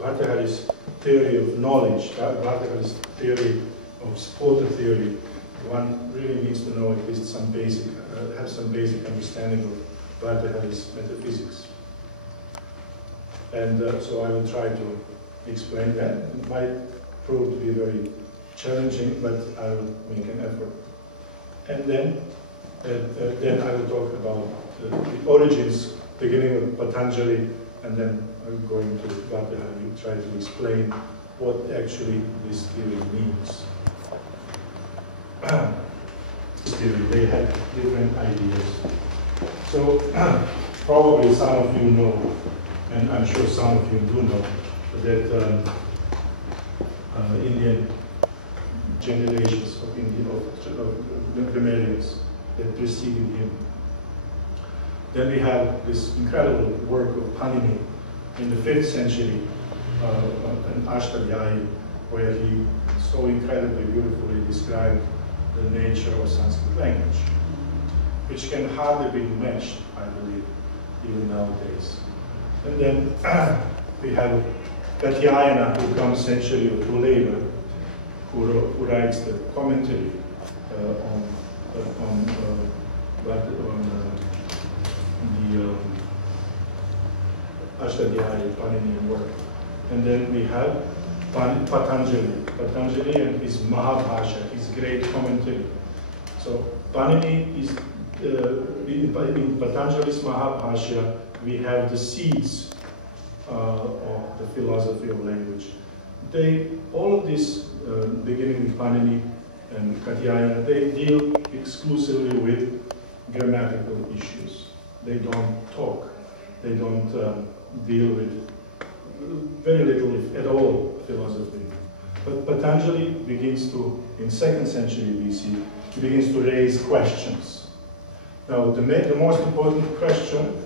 Bhartṛhari's theory of knowledge, Bhartṛhari's theory of Sphoṭa theory, one really needs to know at least some basic, have some basic understanding of Bhartṛhari's metaphysics. And so I will try to explain that. It might prove to be very challenging, but I will make an effort. And then I will talk about the origins, beginning with Patanjali, and then I'm going to Bhartṛhari, try to explain what actually this theory means. This theory, they had different ideas. So probably some of you know, and I'm sure some of you do know, that Indian generations of grammarians that preceded him. Then we have this incredible work of Panini in the 5th century, an Ashtadhyayi, where he so incredibly beautifully described the nature of Sanskrit language, which can hardly be matched, I believe, even nowadays. And then we have Katyayana, who comes a century or two later, who writes the commentary on the Ashtadhyayi Paninian work. And then we have Patanjali and his Mahabhashya, his great commentary. So Panini is, in Patanjali's Mahabhashya, we have the seeds of the philosophy of language. All of this, beginning with Panini and Katyayana, they deal exclusively with grammatical issues. They don't talk. They don't deal with very little, if at all, philosophy. But Patanjali begins to, in 2nd century BC, he begins to raise questions. Now, the most important question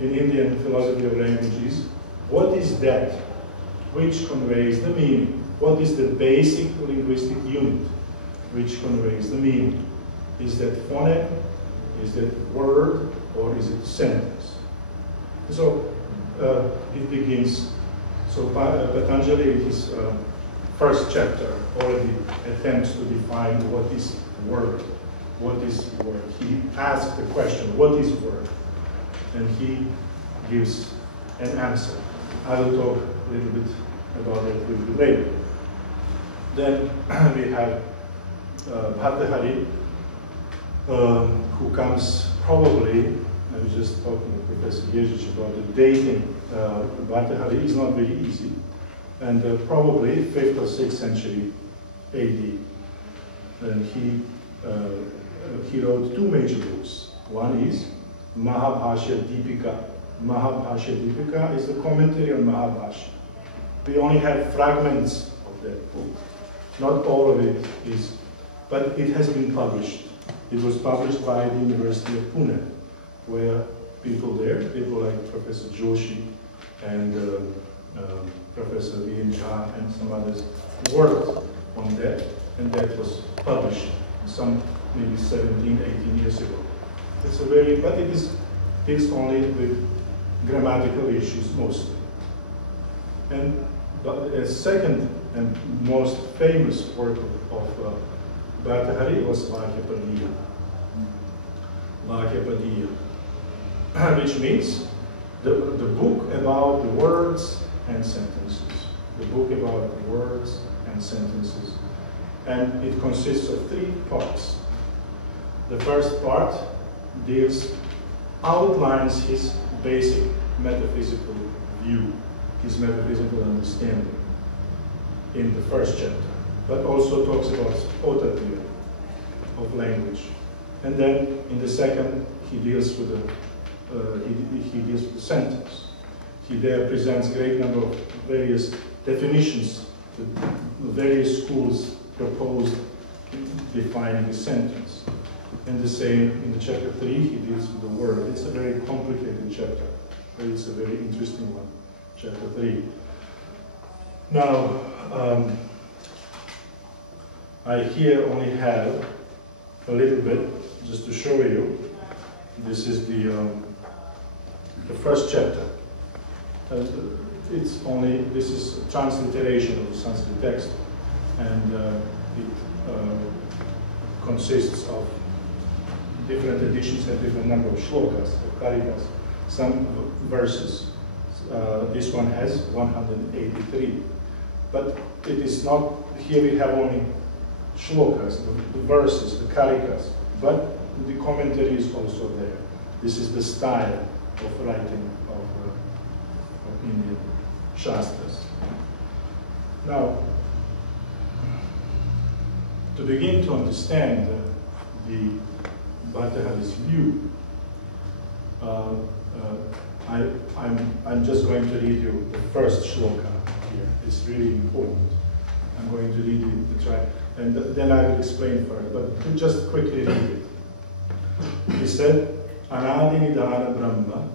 in Indian philosophy of language is, what is that which conveys the meaning? What is the basic linguistic unit which conveys the meaning? Is that phoneme? Is that word? Or is it sentence? So it begins. So Patanjali, in his first chapter, already attempts to define what is word. What is word? He asks the question, what is word? And he gives an answer. I will talk a little bit about it a little bit later. Then we have Bhartṛhari, who comes probably, I was just talking to Professor Ježić about the dating. Bhartṛhari is not very easy, and probably 5th or 6th century AD. And he wrote 2 major books. One is Mahabhashya Deepika. Mahabhashya Deepika is the commentary on Mahabhashya. We only have fragments of that book. Not all of it is, but it has been published. It was published by the University of Pune, where people like Professor Joshi and Professor V.N. Jha and some others worked on that, and that was published some maybe 17, 18 years ago. It's a very, but it deals only with grammatical issues mostly. And the second and most famous work of Bhartṛhari was Vakyapadīya. Vakyapadīya, which means the book about the words and sentences. The book about the words and sentences. And it consists of 3 parts. The first part outlines his basic metaphysical view, his metaphysical understanding in the first chapter, but also talks about Sphoṭa theory of language. And then in the second, he deals with the sentence. He there presents a great number of various definitions that various schools proposed defining a sentence. And the same in the chapter 3, he deals with the word. It's a very complicated chapter, but it's a very interesting one, chapter 3. Now, I here only have a little bit, just to show you. This is the first chapter. this is a transliteration of the Sanskrit text, and it consists of different editions and different number of shlokas, or karikas, some verses. This one has 183. But it is not, here we have only shlokas, the verses, the karikas, but the commentary is also there. This is the style of writing of Indian Shastras. Now, to begin to understand the Bhartṛhari's view, I'm just going to read you the first shloka here. It's really important. I'm going to read the track, and then I will explain further, but just quickly read it. He said, Anadi Nidhana Brahma,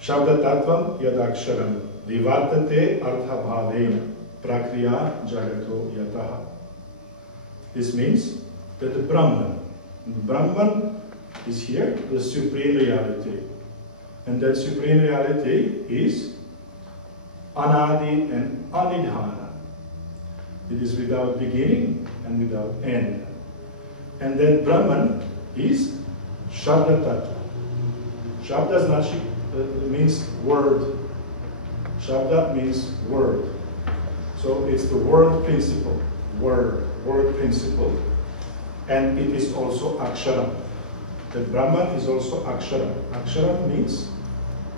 Shabda Tattvam Yadaksharam, Vivartate Artha Bhavena, Prakriya Jagato Yataha. This means that the Brahman is here, the supreme reality. And that supreme reality is Anadi and Anidhana. It is without beginning and without end. And that Brahman is Shabda Tattva. Shabda means word. Shabda means word. So it's the word principle, word principle. And it is also Aksharam. The Brahman is also Aksharam. Aksharam means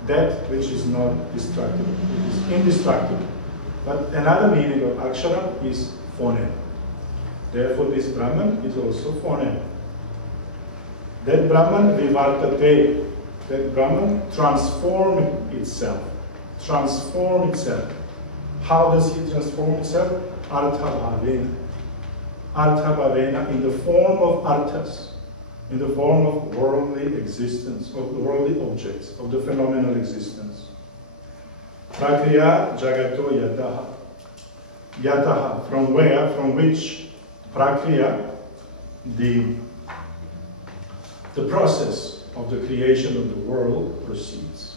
that which is not destructible. It is indestructible. But another meaning of Aksharam is phoneme. Therefore, this Brahman is also phoneme. That Brahman vivartate. That Brahman transform itself. Transform itself. How does he transform itself? Artha bhavena. Artha bhavena, in the form of arthas, in the form of worldly existence, of worldly objects, of the phenomenal existence. Prakriya jagato yataha. Yataha, from where, from which prakriya, the process of the creation of the world proceeds.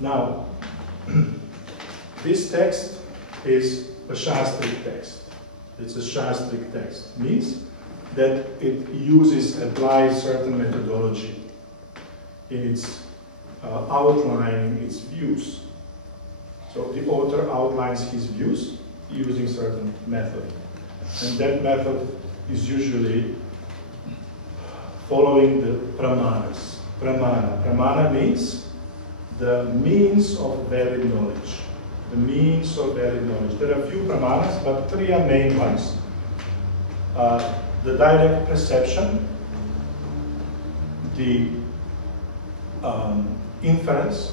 Now, this text is a Shastric text. It's a Shastric text. Means that it applies certain methodology in its outlining its views. So the author outlines his views using certain method. And that method is usually following the pramanas. Pramana means the means of valid knowledge. The means of valid knowledge. There are a few pramanas, but three are main ones. The direct perception, the inference,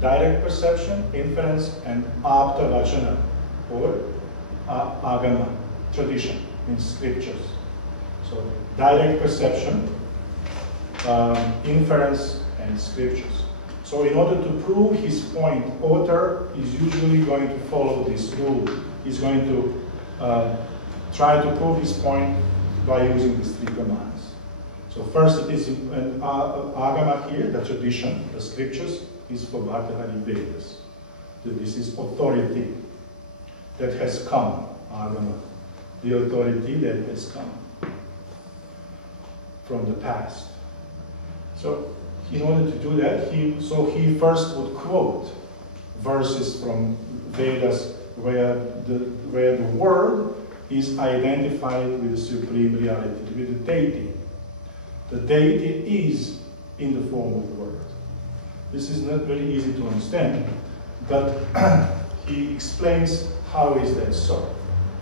direct perception, inference, and apta vachana, or agama, tradition, means scriptures. So direct perception, inference, and scriptures. So in order to prove his point, author is usually going to follow this rule. He's going to try to prove his point by using these three commands. So first it is an agama here, the tradition, the scriptures, is for Bhartṛhari Vedas. This is authority that has come, agama, the authority that has come from the past. So in order to do that, he first would quote verses from Vedas where the word is identified with the supreme reality, with the deity. The deity is in the form of the word. This is not very easy to understand, but he explains how is that so.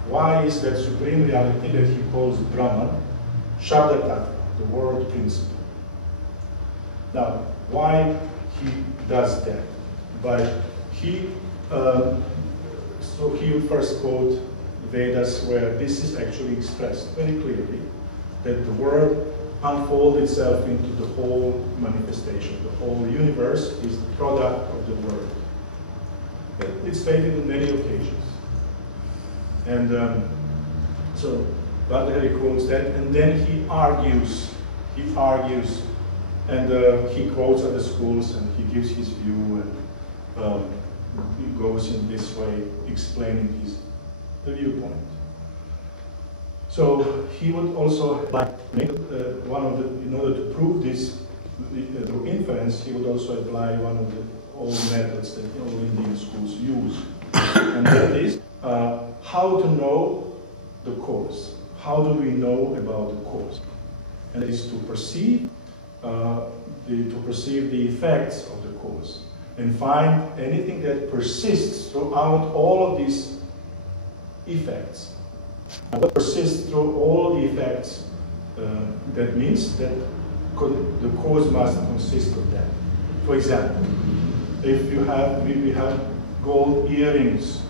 Why is that supreme reality that he calls Brahman, Shabda Tattva, the word principle? Now, why he does that? So he will first quote Vedas where this is actually expressed very clearly, that the word unfolds itself into the whole manifestation. The whole universe is the product of the word. It's stated on many occasions. And so Bhartṛhari quotes that, and then he argues, and he quotes other schools, and he gives his view, he goes in this way, explaining his viewpoint. So he would also like make in order to prove this through inference, he would also apply one of the old methods that all Indian schools use, and that is how to know the cause. How do we know about the cause? And it is to perceive the effects of the cause and find anything that persists throughout all of these effects. What persists through all the effects, that means that the cause must consist of that. For example, if we have gold earrings